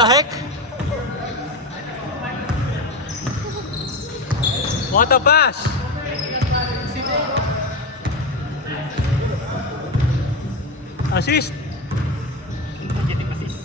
the heck? What a pass! Assist! Getting assist.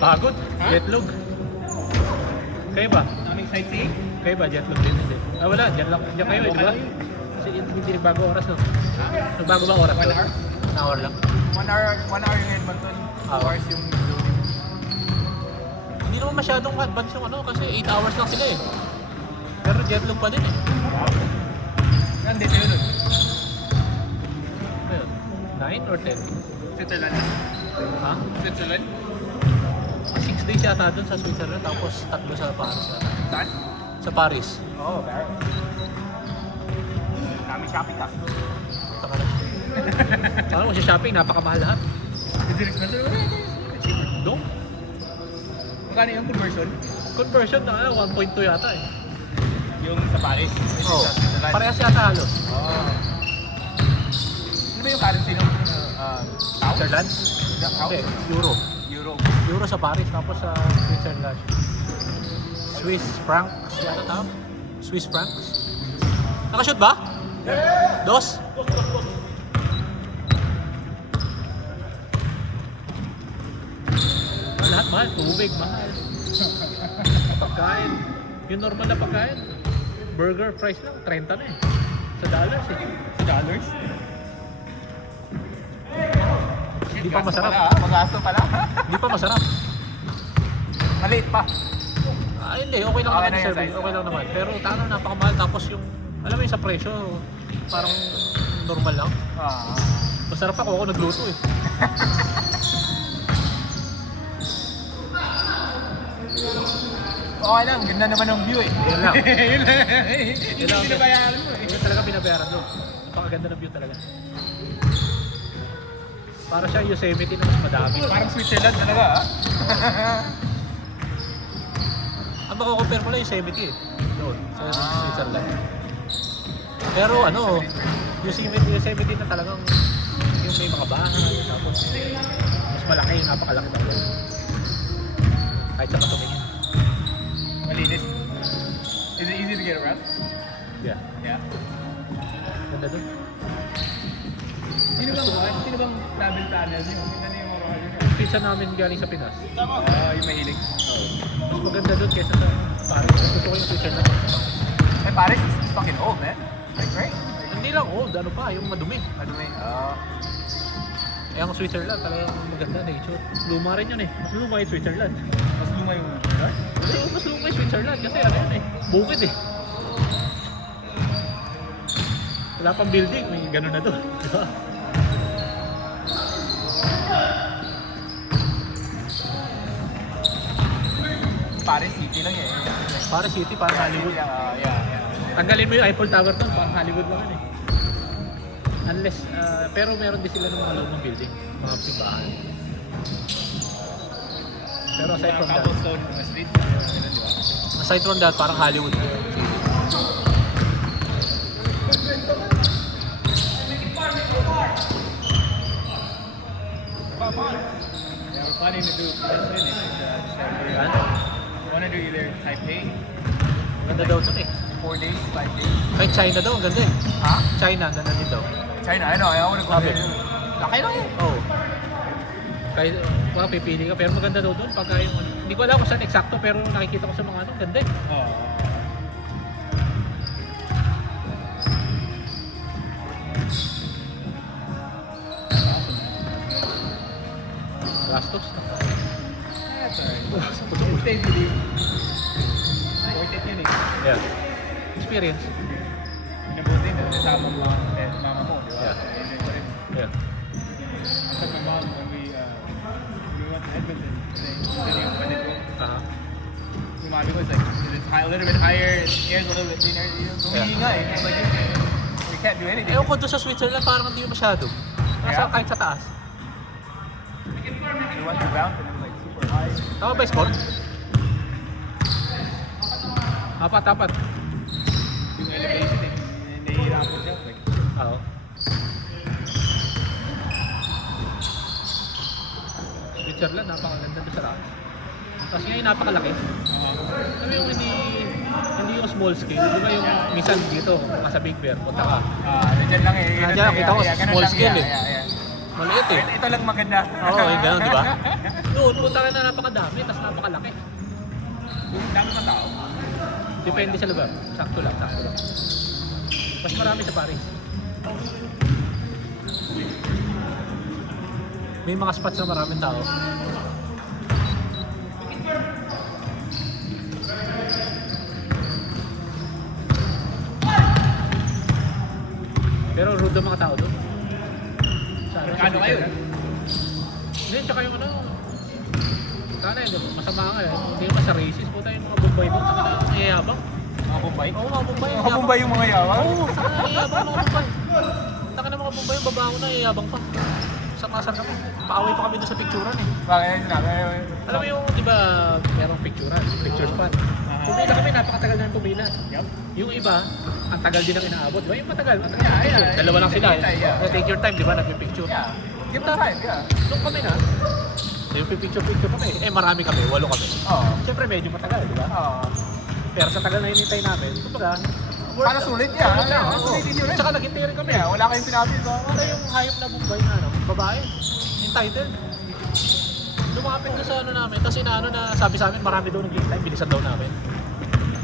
Pagod? Ha? Jetlog? Kayo ba? Naming sightseeing? Kayo ba? Jetlog din hindi? Ah wala, dyan lang. Dyan kayo eh, di ba? Kasi hindi nagbago oras no? Nagbago ba oras? 1 hour? An hour lang. 1 hour yung Edmonton. 2 hours yung Hindi naman masyadong advance yung ano kasi 8 hours lang sila eh. Pero jetlog pa din eh. Yan, dito yun. Ano yun? 9 or 10? Switzerland. Ha? Switzerland? 6 days yata dun sa Switzerland tapos 3 sa Paris yata. Saan? Sa Paris. Oo, Paris. Kami shopping ka. Taka na. Parang kung sa shopping, napakamahal lahat. Is it expensive? Doon? Magkano yung conversion? Conversion na 1.2 yata eh. Yung sa Paris. Oo. Sa Switzerland. Parehas yata halos. Oo. Ano ba yung currency nung pound? Switzerland? Pound? Hindi, Euro. Euro. Euro sa Paris tapos sa Switzerland. Swiss francs yata tawag? Swiss francs? Nakashoot ba? Dos? Lahat mahal, tubig mahal. Pagkain. Yung normal na pagkain. Burger price lang, 30 na eh. Sa dollars eh. Sa dollars? Di pa masarap. Magasto pala. Di pa masarap. Maliit pa. Ah, hindi, okay lang Okay naman na yung yung service, size. okay lang naman. Pero tama, napakamahal. Tapos yung, alam mo yung sa presyo, parang normal lang. Masarap ako nagluto eh. Okay lang, ganda naman ng view eh. Yun lang. Yun lang. Yun lang. Hindi pinabayaan mo eh. Yun talaga binabayaran doon. Napakaganda ng view talaga. Para siya Yosemite na mas madami. Parang Switzerland talaga ah. Ang mako-compare mo lang Yosemite eh. Doon, sa Switzerland. Pero ano, Yosemite na talagang yung may mga bahay, tapos mas malaki, napakalaki talaga. Kahit sa katumingin. Malinis. Is it easy to get around? Yeah. Yeah. Ganda doon. Sino bang travel planner niyo? Ano yung mga Pizza namin galing sa Pinas. yung mahilig. Mas maganda doon kaysa sa Paris. Gusto ko yung Switzerland. Hey, Paris is fucking old, man. Like, great. Hindi lang old, ano pa, yung madumi. Ano ba Eh, ang Switzerland talagang maganda nature. Luma rin yun eh. Mas luma yung Switzerland. mas luma yung Mas luma yung Switzerland kasi ano yun eh. Bukid eh. Wala pang building, may ganun na doon. Diba? Paris City lang eh. Para city, parang Hollywood. Yeah. Tanggalin mo yung Eiffel Tower doon, parang Hollywood lang yun eh. Unless, pero meron din sila ng mga lumang building, mga simbahan. Pero aside from that, Cobblestone street. aside from that, parang Hollywood city. Yeah, we're planning to do Brisbane in December. Yan. We want to do either Taipei, Ganda daw ito eh. 4 days, 5 days. Kahit China daw, ang ganda eh. Ha? China, ang ganda din daw. China, I know. I want to go Sabi. there. Laki lang eh. Oo. Kahit pipili ka, pero maganda daw doon pagka yung ano. Hindi ko alam kung saan eksakto, pero nakikita ko sa mga ano, ganda eh. Oo. Gastos. That's alright. It stays with you. Worth it yun eh. Yeah. experience. Pinabuti na kasama mo mama mo, di ba? Yeah. Yeah. Sa my mom when we went to Edmonton, then yung palit ko. Yung mami ko is like, it's high, a little bit higher, air's a little bit thinner. Yung nga eh. I'm like, we can't do anything. Ewan ko doon sa Switzerland, parang hindi masyado. Nasa Yeah. kahit sa taas. We went to Mountain, it was like super high. Tama ba yung score? Apat. Yung elevation eh. Nahihirapan siya. Like, Oo. Switzerland, napakaganda doon sa taas. Kasi ngayon napakalaki. Sabi yung hindi yung small scale. Di ba yung minsan dito, sa Big Bear, punta ka. Nandiyan lang eh. Nandiyan lang, kita ko, ganun small lang, scale eh. Yeah. Maliit eh. Ito lang maganda. Oo, yung gano'n, di ba? Doon, punta ka na napakadami, tapos napakalaki. Dami pa tao. Depende sa lugar. Sakto lang. Mas marami sa Paris. May mga spots na maraming tao. Pero rude ang mga tao doon. Ano kayo? Hindi, tsaka yung ano, sana yun, masama nga eh. Hindi naman sa racist po tayo yung mga Bombay doon. Saka na mayayabang. Mga Bombay? Oo, mga Bombay. Mga Bombay yung mga yawan? Oo, saka na mayayabang mga Bombay. Saka na mga Bombay, yung babaho na mayayabang pa. Sa kasar kami. Paaway pa kami doon sa picturean eh. Bakit na? Alam mo yung, di ba, merong picturean, picture spot. Pumila kami, napakatagal na yung pumila. Yup. Yung iba, ang tagal din ang inaabot. Di ba yung matagal? Yeah. Dalawa lang sila eh. Yeah. Take your time, di ba, nagpipicture. Yeah. Give them time, yeah. Nung kami na, yung picture kami. Eh, marami kami, 8 kami. Oo. Siyempre, medyo matagal, di ba? Oo. Pero sa tagal na hinintay namin, kumbaga, Para sulit yan. Sulit lang, oo. Sulitin nyo rin. Tsaka naghintay rin kami. Yeah, wala kayong sinabi ba? Wala yung hayop na Bombay na ano, babae, entitled. Lumapit doon sa ano namin, tapos inaano na sabi sa amin, marami daw naghintay, bilisan daw namin.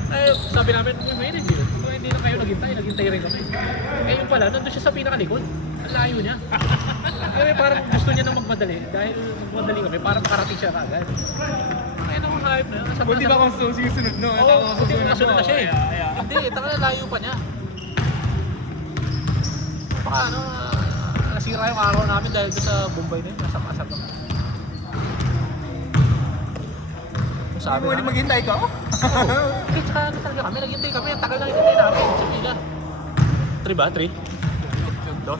Eh, sabi namin, we waited here. Kung hindi na kayo naghintay rin kami. Eh, yung pala, nandun siya sa pinakalikod. Ang layo niya. Kaya parang gusto niya nang magmadali. Dahil magmadali kami, para makarating siya kaagad. Kaya naman hayop na. Buti ba kung susunod, no? Oo, buti kung kasunod na siya eh. Yeah. Hindi, taka na layo pa niya. Baka ano, nasira yung araw namin dahil doon sa Bombay na yun, nasa pasar kami. Sabi mo ulit maghintay ka? Oo. Eh, tsaka ano talaga kami, naghintay kami, ang tagal na hintay namin sa pila. 3 ba? 3? 2?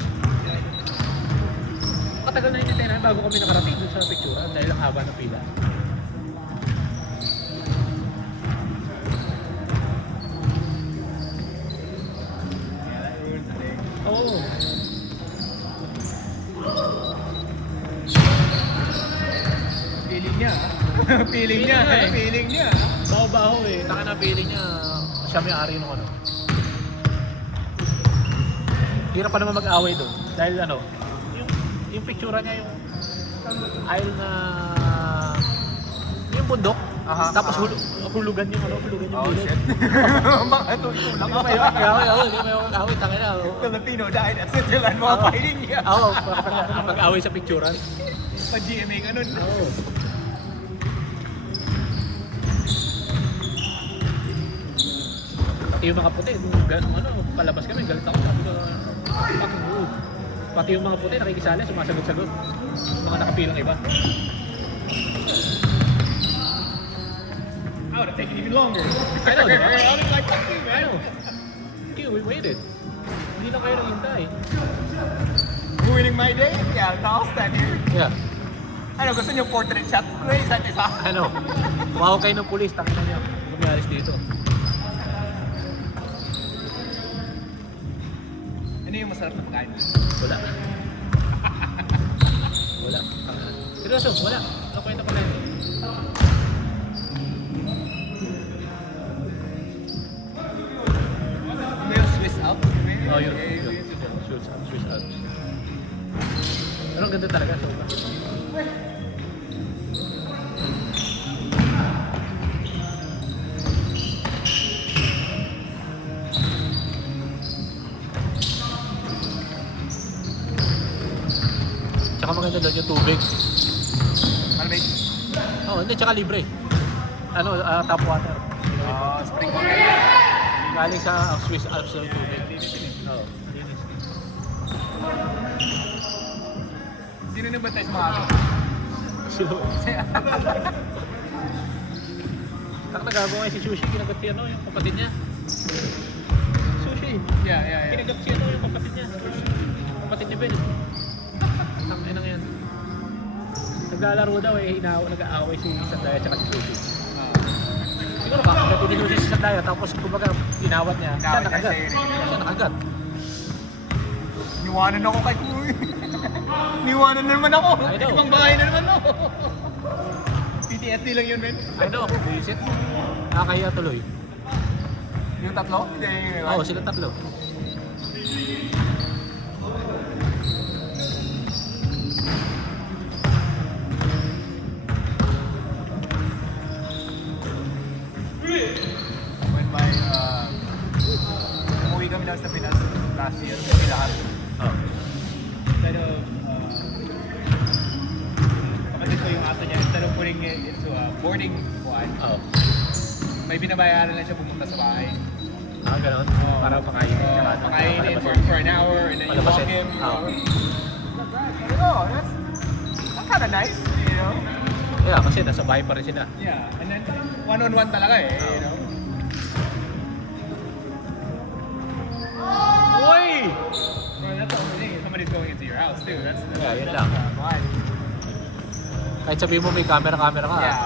Matagal na hintay namin bago kami nakarating doon sa picturean dahil ang haba ng pila. Oo. Feeling niya. Feeling niya. eh. Feeling niya. Baho-baho eh. Taka na feeling niya, siya may ari nung ano. Hirap pa naman mag-away doon. Dahil ano, yung picture niya yung aisle na yung bundok. Aha, Tapos aha. hulugan yung ano, hulugan yung Oh bilog. shit. Bakit ito lang Hindi may away, hindi may away, tangin na. Filipino died at Switzerland mga fighting niya. Oo, mag-away sa picturean. Pa-GMA ka nun. Oo. Pati yung mga puti, ano, palabas kami, galit ako, sabi ko, fucking rude. Pati yung mga puti, nakikisali, sumasagot-sagot. Mga nakapilang iba. I would have taken even longer. I know, di ba? I was like, fuck you, I man. know. Hindi, we waited. Hindi lang kayo naghintay. Ruining my day? Yeah, now I'll stand here. Yeah, Ano, gusto niyo portrait shot? Wait, isa. ano, tumawag kayo ng pulis, tangin na niya. Lumialis dito. Ano yung masarap na pagkain? Wala. Wala. Seryoso, wala. Ano kwenta ko na yun? May Swiss Alps? Oh, yun. Swiss Alps. Pero ang ganda talaga. So, tsaka maganda doon yung tubig. Malamig? Oh, hindi, tsaka libre. Ano, tap water. Spring water. Galing sa Swiss Alps yung tubig. Linis yun eh. Oo, linis. Sino na ba tayo sa mga aso? Sino? Tak nagagawa si Sushi, kinagat si ano, yung kapatid niya. Sushi. Yeah. Kinagat si ano, yung kapatid niya. Kapatid ni Ben. Tangin na yan. Naglalaro daw eh, nag-aaway si Sandaya at si Sushi. Siguro makakagat ni Sushi si Sandaya, tapos kumbaga tinawat niya. Siya nakagat. Siya nakagat. Niwanan ako kay Kuy. Niwanan na naman ako. I know. Ibang bahay na naman ako. PTSD lang yun, men. I know, visit. Nakakahiya tuloy. Yung tatlo? Hindi, yung Oo, sila tatlo. When my, umuwi kami lang sa Pinas last year, kami lahat. Oh. Instead of, kapatid ko yung aso niya, instead of putting it into a boarding squad, Oh. may binabayaran lang siya pumunta sa bahay. Ah, ganun. Para makainin. tsaka ano, Pakainin for palabasin. an hour and then you walk Palabasin. him. Oh. Oh, that's kind of nice, you know? Yeah, kasi nasa bahay pa rin sila. Yeah, and then one-on-one talaga eh, you know? Uy! Bro, that's the only thing. If somebody's going into your house too. That's Yeah, yun that's lang. fine. Kahit sabihin mo may camera ka. Yeah.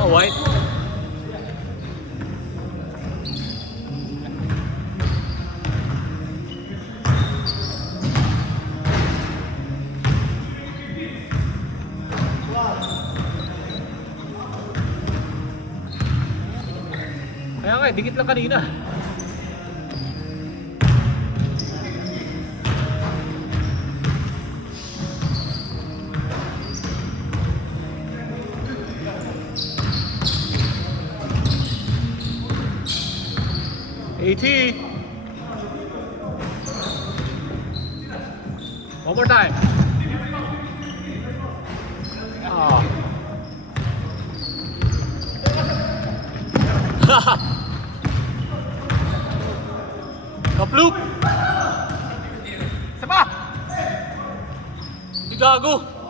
Oh, white. Kaya nga, dikit lang kanina. AT. One more time. Ah. Kaploop! Saba! Di gago!